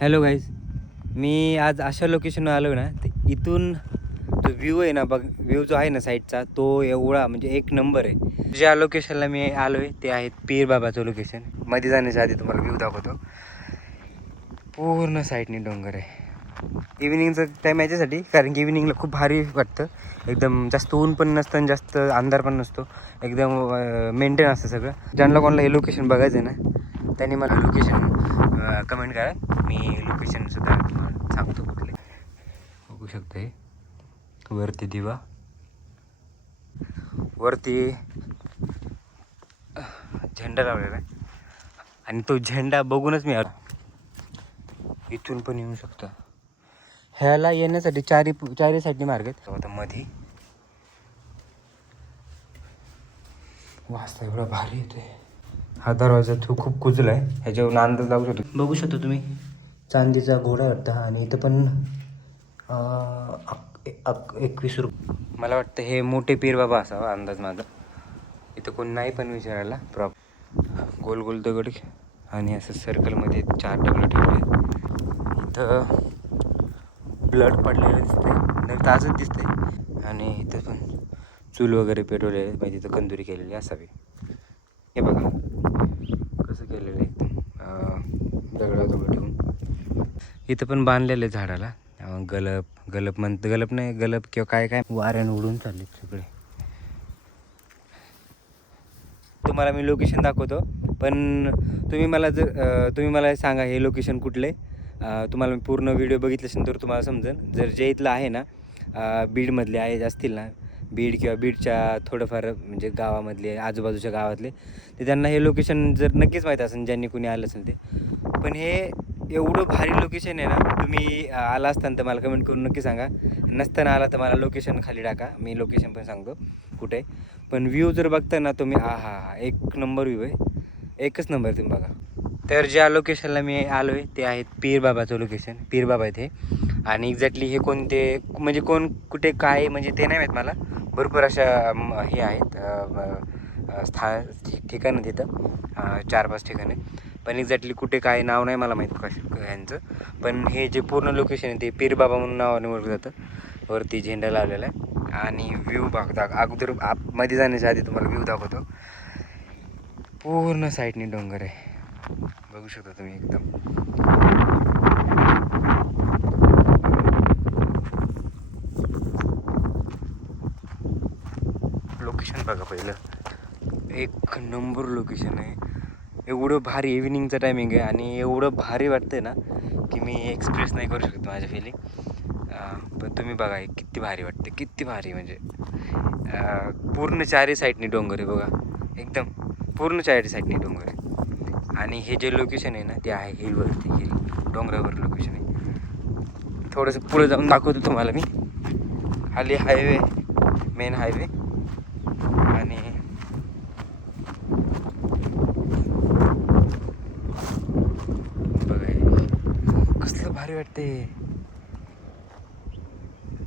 Hello guys, मी आज अशा लोकेशनवर आलो ना, ते इथून जो व्ह्यू आहे ना, व्ह्यू जो आहे ना साईडचा, तो एवढा म्हणजे एक नंबर आहे. ज्या लोकेशनला मी आलो आहे ते आहे पीर बाबाचं लोकेशन. मध्ये जाण्याच्या आधी तुम्हाला व्ह्यू दाखवतो. पूर्ण साईडने डोंगर आहे. इव्हिनिंगचा टाईम याच्यासाठी, कारण की इव्हिनिंगला खूप भारी वाटतं. एकदम जास्त ऊन पण नसतं आणि जास्त अंधार पण नसतो. एकदम मेंटेन असतं सगळं. ज्यांना कोणाला हे लोकेशन बघायचं आहे ना, त्यांनी मला लोकेशन कमेंट करा. मी लोकेशनसुद्धा तुम्हाला सांगतो कुठले. बघू शकता हे वरती दिवा, वरती झेंडा लावलेला आहे. आणि तो झेंडा बघूनच मी इथून पण येऊ शकतो. ह्याला येण्यासाठी चारी साईडनी मार्ग आहेत. आता मध्ये वाजता एवढा भारी येतोय. हा दरवाजा तो खूप कुजला आहे, ह्याच्यावरून अंदाज लागू शकतो. बघू शकतो तुम्ही, चांदीचा घोडा वाटतं. आणि इथं पण 21 रुपये. मला वाटतं हे मोठे पीर बाबा असावा अंदाज माझा. इथं कोण नाही पण विचारायला. गोल गोल दगड आणि असं सर्कलमध्ये 4 दगड ठेवले. इथं ब्लड पडलेलं दिसतंय, नाही ताजच दिसतंय. आणि इथं पण चूल वगैरे पेटवलेले, म्हणजे इथं कंदुरी केलेली असावी. हे बघा कसं केलेलं आहे, एकदम दगड ठेवून. इथं पण बांधलेलं आहे झाडाला. गलप नाही, गलप किंवा काय वाऱ्यानं उडून चालले सगळे. तुम्हाला मी लोकेशन दाखवतो, पण तुम्ही मला सांगा हे लोकेशन कुठले. तुम्हाला मी पूर्ण व्हिडिओ बघितले असेल तर तुम्हाला समजेल. जर जे इथलं आहे ना, बीडमधले आहे असतील ना, बीड किंवा बीडच्या थोडंफार म्हणजे गावामधले, आजूबाजूच्या गावातले, ते त्यांना हे लोकेशन जर नक्कीच माहीत असेल, ज्यांनी कुणी आलं असेल ते. पण हे एवढं भारी लोकेशन आहे ना, तुम्ही आला असताना तर मला कमेंट करून नक्की सांगा. नसताना आला तर मला लोकेशन खाली टाका, मी लोकेशन पण सांगतो कुठे. पण व्ह्यू जर बघता ना तुम्ही, एक नंबर व्ह्यू आहे, एकच नंबर. तुम्ही बघा. तर ज्या लोकेशनला मी आलो आहे ते आहेत पीर बाबाचं लोकेशन. पीर बाबा आहे ते. आणि एक्झॅक्टली हे कोणते म्हणजे कोण कुठे काय म्हणजे ते नाही माहीत मला. भरपूर अशा हे आहेत ठिकाणं तिथं, 4-5 ठिकाणे. पण एक्झॅक्टली कुठे काय नाव नाही मला माहीत ह्यांचं. पण हे जे पूर्ण लोकेशन आहे ते पीर बाबा म्हणून नावाने ओळखलं जातं. वरती झेंडा लावलेला आहे. आणि व्ह्यू अगोदर मध्ये जाण्याच्या आधी तुम्हाला व्ह्यू दाखवतो. पूर्ण साईडने डोंगर आहे, बघू शकता तुम्ही. एकदम लोकेशन बघा पहिलं, एक नंबर लोकेशन आहे. एवढं भारी इव्हिनिंगचं टायमिंग आहे आणि एवढं भारी वाटतं ना की मी एक्सप्रेस नाही करू शकतो माझ्या फिलिंग. पण तुम्ही बघा किती भारी वाटते, किती भारी म्हणजे. पूर्ण 4 साईडनी डोंगर आहे बघा, एकदम पूर्ण 4 साईडनी डोंगर आहे. आणि हे जे लोकेशन आहे ना ते आहे हिलवरती, डोंगरावर लोकेशन आहे. थोडंसं पुढे जाऊन दाखवतो तुम्हाला मी. खाली हायवे, मेन हायवे. आणि बघा कसलं भारी वाटते.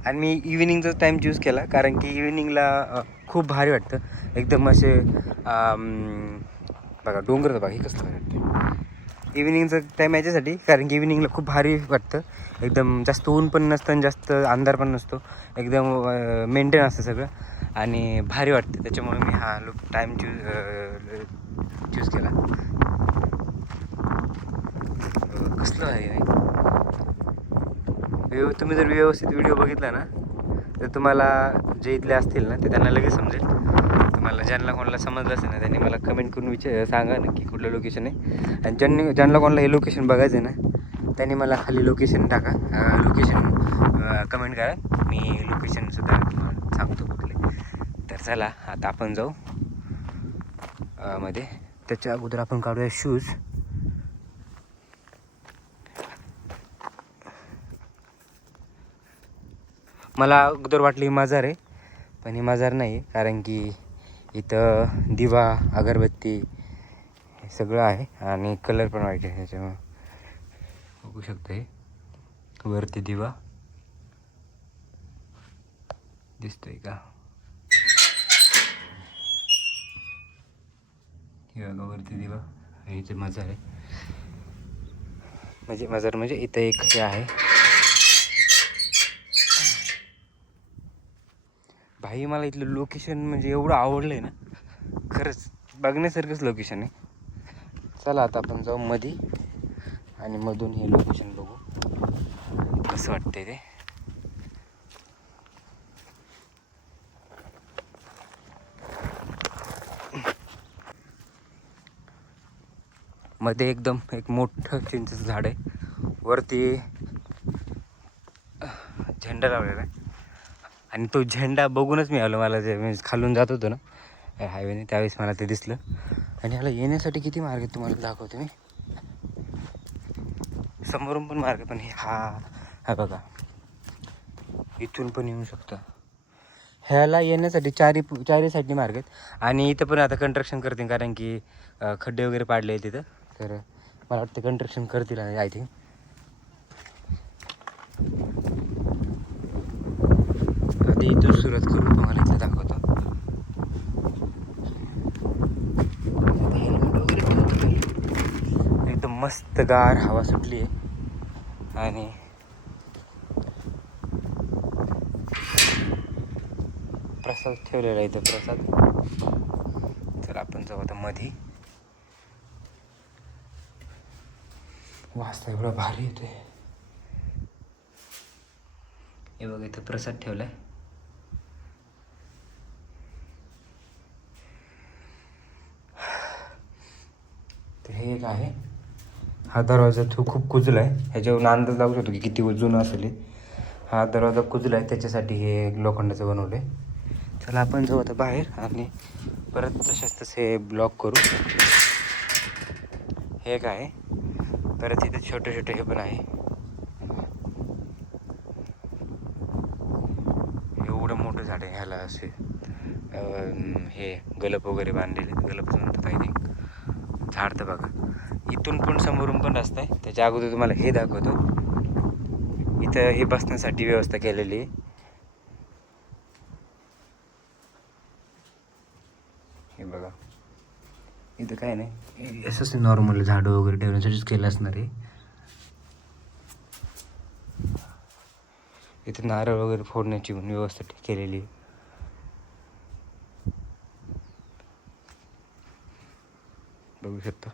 आणि मी इव्हिनिंगचा टाईम चूज केला कारण की इव्हिनिंगला खूप भारी वाटतं. एकदम असे बघा डोंगर बघा, हे कसलं भारी वाटतं. इव्हिनिंगचा टाईम याच्यासाठी, कारण की इव्हिनिंगला खूप भारी वाटतं. एकदम जास्त ऊन पण नसतं आणि जास्त अंधार पण नसतो. एकदम मेंटेन असतं सगळं आणि भारी वाटतं. त्याच्यामुळे मी हा टाईम चूज केला. कसलं आहे तुम्ही जर व्यवस्थित व्हिडिओ बघितला ना तर तुम्हाला जे इथले असतील ना ते त्यांना लगेच समजेल. तुम्हाला ज्यांना कोणाला समजलं असेल ना त्यांनी मला कमेंट करून सांगा नक्की कुठलं लोकेशन आहे. आणि ज्यांना कोणाला हे लोकेशन बघायचं आहे ना त्यांनी मला खाली लोकेशन टाका, लोकेशन कमेंट करा. मी लोकेशनसुद्धा तुम्हाला सांगतो कुठले. तर चला आता आपण जाऊ मध्ये. त्याच्या अगोदर आपण काढूया शूज. मला अगोदर वाटली ही मजार आहे, पण ही मजार नाही आहे. कारण की इथं दिवा, अगरबत्ती हे सगळं आहे आणि कलर पण वाईट आहे. त्याच्यामुळं बघू शकता हे वरती दिवा दिसतोय का, हे बघा वरती दिवा. इथे मजार आहे. म्हणजे इथं एक हे आहे. भाई मला इथलं लोकेशन म्हणजे एवढं आवडलं आहे ना, खरंच बघण्यासारखंच लोकेशन आहे. चला आता आपण जाऊ मध्ये आणि मधून हे लोकेशन बघू कसं वाटतंय ते. मध्ये एकदम एक मोठं चिंचेचं झाड आहे, वरती झेंडा लावलेला आहे. आणि तो झेंडा बघूनच मी आलो. मला जे मी खालून जात होतो ना हायवेने, त्यावेळेस मला ते दिसलं. आणि ह्याला येण्यासाठी किती मार्ग आहेत तुम्हाला दाखवतो मी. समोरून पण मार्ग, पण हा बघा इथून पण येऊ शकता. ह्याला येण्यासाठी चारी साईडनी मार्ग आहेत. आणि इथं पण आता कंस्ट्रक्शन करतील, कारण की खड्डे वगैरे पाडले आहेत तिथं. तर मला वाटतं कंस्ट्रक्शन करतील आय थिंक. आधी इथून सुरुवात करू, तुम्हाला इथलं दाखवतो. एकदम मस्त गार हवा सुटली आहे. आणि प्रसाद ठेवलेला आहे इथं, प्रसाद. चला आपण जाऊ आता मध्ये. वाजता एवढा भारी येतोय. हे बघा इथं प्रसाद ठेवलाय. तर हे एक आहे. हा दरवाजा तो खूप कुजला आहे, ह्याच्यावरून अंदाज लागू शकतो की किती जुना असेल. हा दरवाजा कुजला आहे, त्याच्यासाठी हे लोखंडाचं बनवलं आहे. चला आपण जाऊ आता बाहेर आणि परत तसेच तसे ब्लॉक करू. हे एक आहे. परत इथे छोटे छोटे हे पण आहे. एवढं मोठं झाड आहे. ह्याला असे हे गलप वगैरे बांधलेले, गलप म्हणतात आय थिंक. झाड तर बघा, इथून पण समोरून पण रस्ता आहे. त्याच्या अगोदर तुम्हाला हे दाखवतो. इथं हे बसण्यासाठी व्यवस्था केलेली आहे. हे बघा इथं काय नाही, असंच नॉर्मल झाडं वगैरे ठेवण्यासाठीच केलं असणार आहे. इथे नारळ वगैरे फोडण्याची पण व्यवस्था केलेली आहे. बघू शकता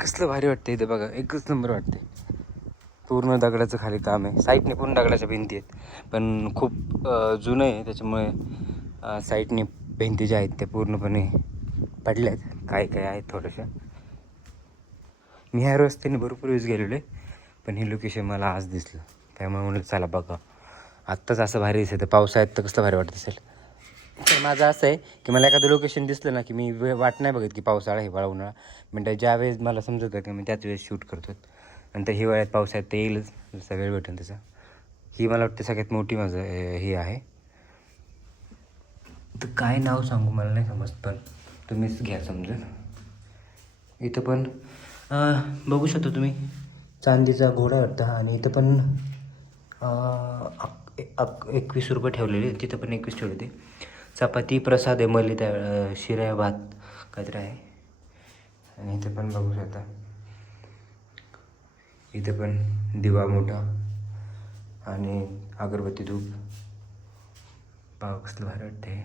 कसलं भारी वाटतं इथं. बघा एकच नंबर वाटते. पूर्ण दगडाचं खाली काम आहे. साईडने पूर्ण दगडाच्या भिंती आहेत, पण खूप जुनं आहे, त्याच्यामुळे साईडने भिंती ज्या आहेत त्या पूर्णपणे पडल्या आहेत. काय आहेत थोड्याशा. मी ह्या रस्त्याने भरपूर वेळेस गेलेलो आहे, पण हे लोकेशन मला आज दिसलं, त्यामुळे म्हणलं चला बघा. आत्ताच असं भारी दिसतं, पावसाळ्यात तर कसलं भारी वाटत असेल. तर माझं असं आहे की मला एखादं लोकेशन दिसलं ना की मी वाट नाही बघत की पावसाळा हिवाळा उन्हाळा. म्हणजे ज्यावेळेस मला समजतं की मी त्याच वेळेस शूट करतो. नंतर हिवाळ्यात पावसाळ्यात ते येईलच, जसा वेळ भेटेल तसा. ही मला वाटतं सगळ्यात मोठी माझं हे आहे. तर काय नाव सांगू मला नाही समजत, पण तुम्हीच घ्या समजून. इथं पण बघू शकता तुम्ही, चांदीचा घोडा वाटतं. आणि इथं पण 21 रुपये ठेवलेले, तिथं पण 21 ठेवले ते. चपाती प्रसाद आहे, मली त्या शिरा भात काहीतरी आहे. आणि इथं पण बघू शकता, इथं पण दिवा मोठा आणि अगरबत्ती धूप. पाव कसलं भारी वाटते.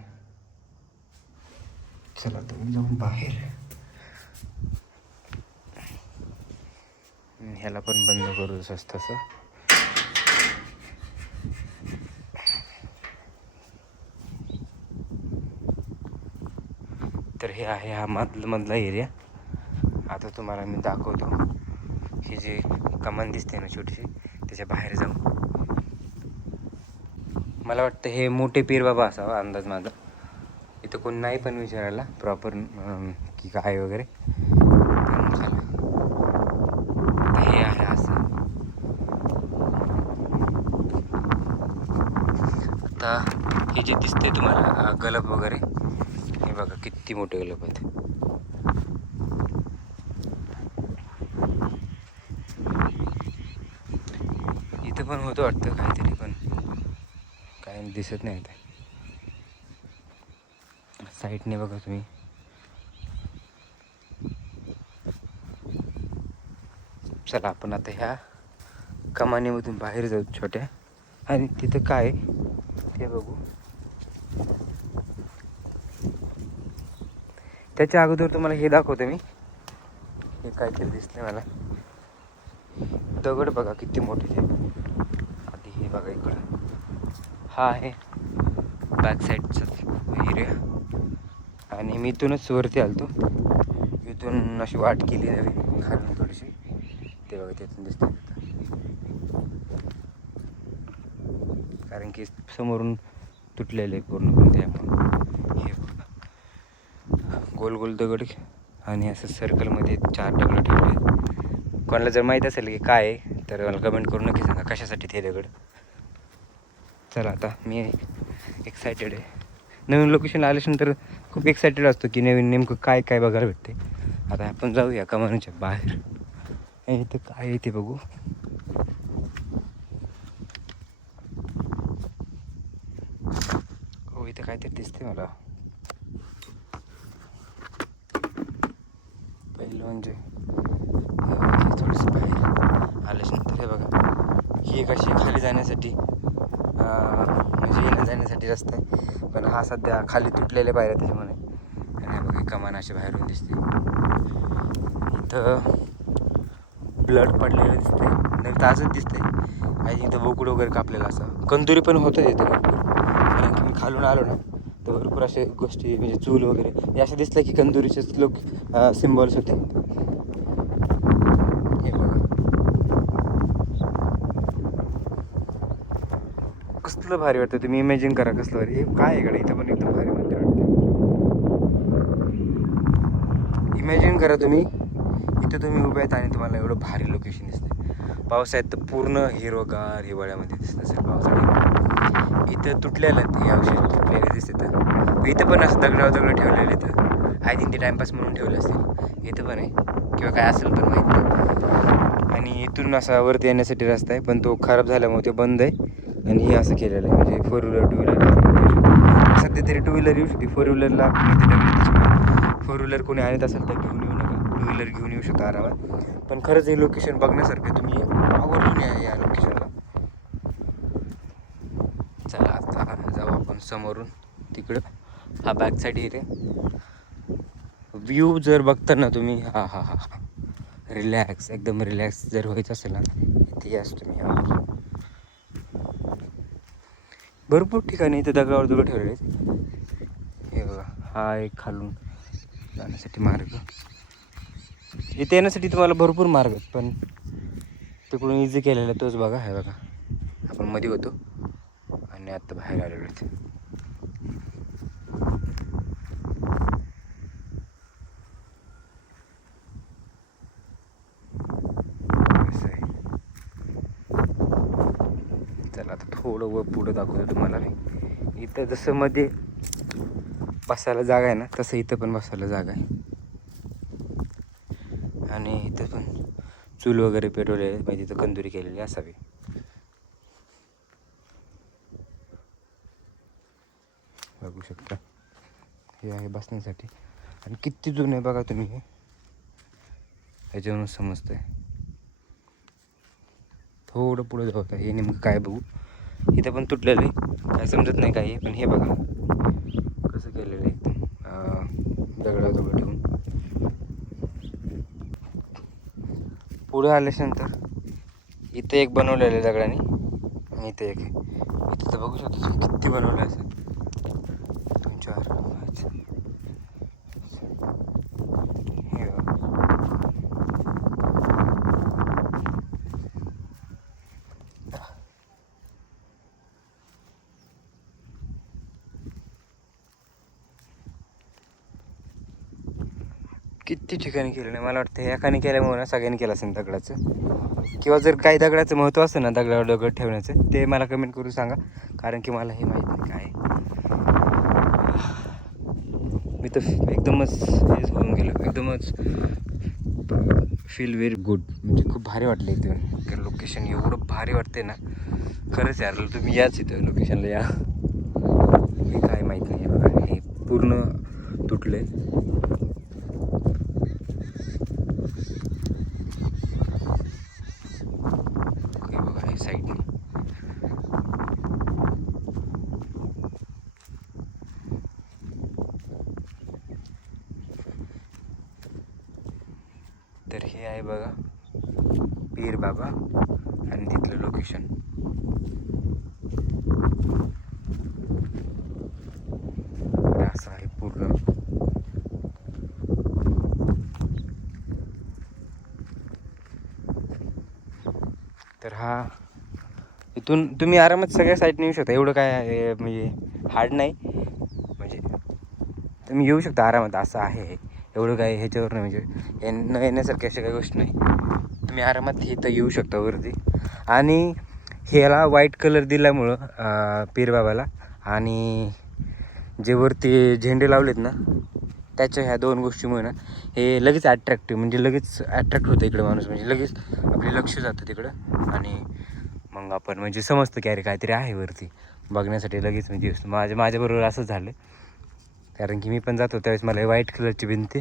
चला तुम्ही जाऊन बाहेर. ह्याला पण बंद करू तसं. तर हे आहे हा मधला एरिया. आता तुम्हाला मी दाखवतो. ही जी कमान दिसते ना छोटीशी, त्याच्या बाहेर जाऊ. मला वाटतं हे मोठे पीर बाबा असावा अंदाज माझा. इथं कोण नाही पण विचारायला प्रॉपर की काय वगैरे. हे आहे असं. आता हे जे दिसते तुम्हाला गलप वगैरे, हे बघा किती मोठे गलप आहेत. इथं पण होतं वाटतं काहीतरी, पण काय दिसत नाही. आता साईडने बघा तुम्ही, चला आपण आता ह्या कमानीमधून बाहेर जाऊ छोट्या, आणि तिथं काय आहे ते बघू. त्याच्या अगोदर तुम्हाला हे दाखवतो मी. हे काहीतरी दिसतंय मला. दगड बघा किती मोठे ते. आधी हे बघा इकडं, हा आहे बॅक साईडचा एरिया. आणि मी इथूनच वरती आलतो. इथून अशी वाट केली नवी खालून थोडीशी. ते बघा तिथून दिसतं कारण की समोरून तुटलेले पूर्णपणे. त्यामुळे हे बघा गोल गोल दगड आणि असं सर्कलमध्ये 4 दगड ठेवले. कोणाला जर माहीत असेल की काय आहे तर मला कमेंट करून नक्की सांगा कशासाठी ते दगड. चला आता मी एक्सायटेड आहे. नवीन लोकेशनला आल्यानंतर खूप एक्सायटेड असतो की नवीन नेमकं काय काय बघायला भेटते. आता आपण जाऊया कमानीच्या बाहेर. इथं काय आहे ते बघू. हो इथं काहीतरी दिसते मला. पहिलं म्हणजे थोडंसं बाहेर आल्यानंतर हे बघा, ही एक अशी खाली जाण्यासाठी म्हणजे येण्या जाण्यासाठी रस्ता आहे. पण हा सध्या खाली तुटलेल्या पायऱ्या त्याच्यामुळे. आणि बघा ही कमान अशी बाहेरून दिसते. इथं ब्लड पडलेलं दिसतंय, नाही ताजच दिसतंय. आणि इथं बोकड वगैरे कापलेलं असं. कंदुरी पण होतं इथं भरपूर. कारण की मी खालून आलो ना तर भरपूर अशा गोष्टी म्हणजे चूल वगैरे हे असं दिसलं की कंदुरीचेच लोक सिम्बॉल्स होते. हे बघा कसलं भारी वाटतं. तुम्ही इमॅजिन करा कसलं भारी. हे काय इकडे इथं पण एकदम भारी मंदिर वाटतं. इमॅजिन करा तुम्ही इथं तुम्ही उभे आहेत आणि तुम्हाला एवढं भारी लोकेशन दिसतं. पावसाळ्यात तर पूर्ण हिरवगार हिवाळ्यामध्ये दिसत असेल पावसाळ्यात. इथं तुटलेलं हे अवशेष तुटलेले दिसतात. इथं पण असं दगडावर दगड ठेवलेले. इथं आय थिंक ते टाइमपास म्हणून ठेवले असतील. इथं पण आहे किंवा काय असेल पण माहीत नाही. आणि इथून असा वरती येण्यासाठी रस्ता आहे पण तो खराब झाल्यामुळे ते बंद आहे. आणि हे असं केलेलं आहे म्हणजे 4 व्हीलर 2 व्हीलर सध्या तरी 2 व्हीलर येऊ शकते. 4 व्हीलरला इथे दगडी त्याच्यामुळे 4 व्हीलर कोणी आणत असेल तर घेऊन येऊ नका. 2 व्हीलर घेऊन येऊ शकता आरामात. पण खरंच हे लोकेशन बघण्यासारखं. तुम्ही आवर्जून या लोकेशनला. चला आता जाऊ आपण समोरून तिकडं. हा बॅक साईड एरिया. व्ह्यू जर बघता ना तुम्ही, हा हा हा हा रिलॅक्स एकदम रिलॅक्स जर व्हायचं असेल ना इथे याच तुम्ही. भरपूर ठिकाणी इथे दगडावर दगड ठेवलेले आहेत. हे बघा हा एक खालून जाण्यासाठी मार्ग. इथे येण्यासाठी तुम्हाला भरपूर मार्ग आहेत पण तिकडून इझी केलेला तोच बघा. हे बघा आपण मध्ये होतो आणि आत्ता बाहेर आलेलो आहेत. चला आता थोडं व पुढं दाखवतो तुम्हाला मी. इथं जसं मध्ये बसायला जागा आहे ना तसं इथं पण बसायला जागा आहे. आणि इथं पण चूल वगैरे पेटवलेले म्हणजे इथं कंदुरी केलेली असावी. बघू शकता हे आहे बसण्यासाठी. आणि किती जुनं आहे बघा तुम्ही. हे ह्याच्यावरून समजतंय. थोडं पुढं जाऊ होतं हे नेमकं काय बघू. इथं पण तुटलेलं आहे काय समजत नाही काही. पण हे बघा कसं केलेलं आहे एकदम दगडा दगड ठेवून. पुढं आल्यानंतर इथं एक बनवलेलं आहे दगडाने आणि इथं एक आहे. इथं तर बघू शकतो किती बनवलं असेल. 2 4 5 हे किती ठिकाणी केलं नाही. मला वाटतं एकाने केल्यामुळे ना सगळ्यांनी केलं असेल दगडाचं. किंवा जर काही दगडाचं महत्त्व असेल ना दगडावर दगड ठेवण्याचं ते मला कमेंट करून सांगा. कारण की मला हे माहीत नाही काय. मी तर एकदमच हेच होऊन गेलो. एकदमच फील व्हेरी गुड. म्हणजे खूप भारी वाटलं इथं. लोकेशन एवढं भारी वाटते ना खरंच यार. तुम्ही याच इथं लोकेशनला या. हे काय माहीत नाही बघा. हे पूर्ण तुटलं हे आहे बघा पीर बाबा आणि तिथलं लोकेशन. असं आहे पूर्ण. तर हा इथून तुम्ही आरामात सगळ्या साईडने येऊ शकता. एवढं काय म्हणजे हार्ड नाही, म्हणजे तुम्ही येऊ शकता आरामात. असं आहे, एवढं काय ह्याच्यावर नाही, म्हणजे न येण्यासारखी अशी काही गोष्ट नाही. तुम्ही आरामात इथं येऊ शकता वरती. आणि ह्याला व्हाईट कलर दिल्यामुळं पीरबाबाला, आणि जे वरती झेंडे लावलेत ना त्याच्या ह्या दोन गोष्टीमुळे ना हे लगेच ॲट्रॅक्टिव्ह, म्हणजे लगेच ॲट्रॅक्ट होतं इकडं माणूस, म्हणजे लगेच आपले लक्ष जातं तिकडं. आणि मग आपण म्हणजे समजतं की अरे काहीतरी आहे वरती बघण्यासाठी. लगेच म्हणजे माझ्याबरोबर असंच झालं, कारण की मी पण जातो त्यावेळेस मला व्हाईट कलरची भिंती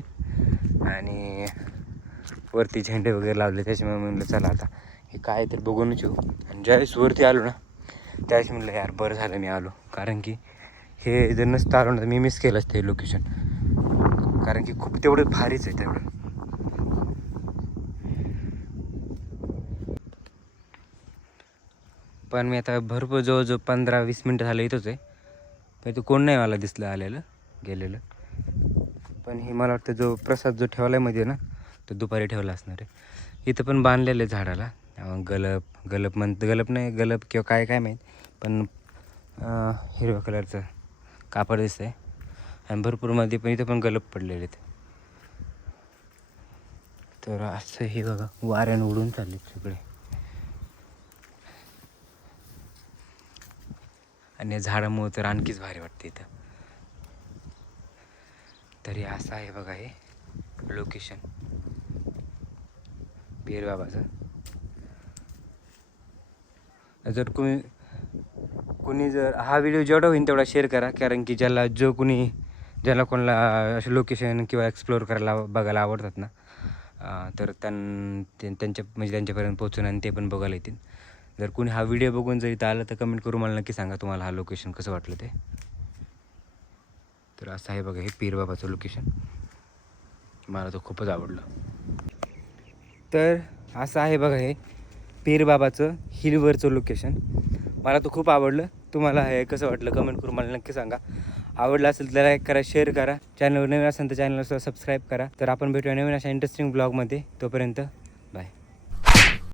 आणि वरती झेंडे वगैरे लावले, त्याच्यामुळे म्हणलं चला आता हे काय तर बघूनच येऊ. आणि ज्यावेळेस वरती आलो ना त्यावेळेस म्हणलं यार बरं झालं मी आलो, कारण की हे जर नसतं आलो ना तर मी मिस केलं असतं हे लोकेशन, कारण की खूप तेवढं भारीच आहे तेवढं. पण मी आता भरपूर जवळजवळ 15-20 मिनटं झालं इथंच आहे, पण तो कोण नाही मला दिसलं आलेलं गेलेलं. पण हे मला वाटतं जो प्रसाद जो ठेवला आहे मध्ये ना तो दुपारी ठेवला असणार आहे. इथं पण बांधलेलं आहे झाडाला गलप गलप नाही गलप किंवा काय माहीत, पण हिरव्या कलरचं कापड दिसतं आहे. आणि भरपूर मध्ये पण इथं पण गलप पडलेले आहेत. तर असं हे बघा वाऱ्यानं उडून चालले सगळे. आणि झाडामुळं तर आणखीच भारी वाटते इथं. तरी असं आहे बघा हे लोकेशन पीर बाबाचं. जर कुणी जर हा व्हिडिओ जेवढा होईल तेवढा शेअर करा, कारण की ज्याला कोणाला असे लोकेशन किंवा एक्सप्लोअर करायला बघायला आवडतात ना, तर त्यांच्या म्हणजे त्यांच्यापर्यंत पोहोचून आणि ते पण बघायला येतील. जर कोणी हा व्हिडिओ बघून जर इथं आलं तर कमेंट करून मला नक्की सांगा तुम्हाला हा लोकेशन कसं वाटलं ते. तर असं आहे बघा हे पीर बाबाचं लोकेशन, मला तर खूपच आवडलं. तर असं आहे बघा हे पीर बाबाचं हिलवरचं लोकेशन, मला तर खूप आवडलं. तुम्हाला हे कसं वाटलं कमेंट करून मला नक्की सांगा. आवडलं असेल तर लाईक करा, शेअर करा. चॅनलवर नवीन असेल तर चॅनलला सबस्क्राईब करा. तर आपण भेटूया नवीन अशा इंटरेस्टिंग ब्लॉगमध्ये. तोपर्यंत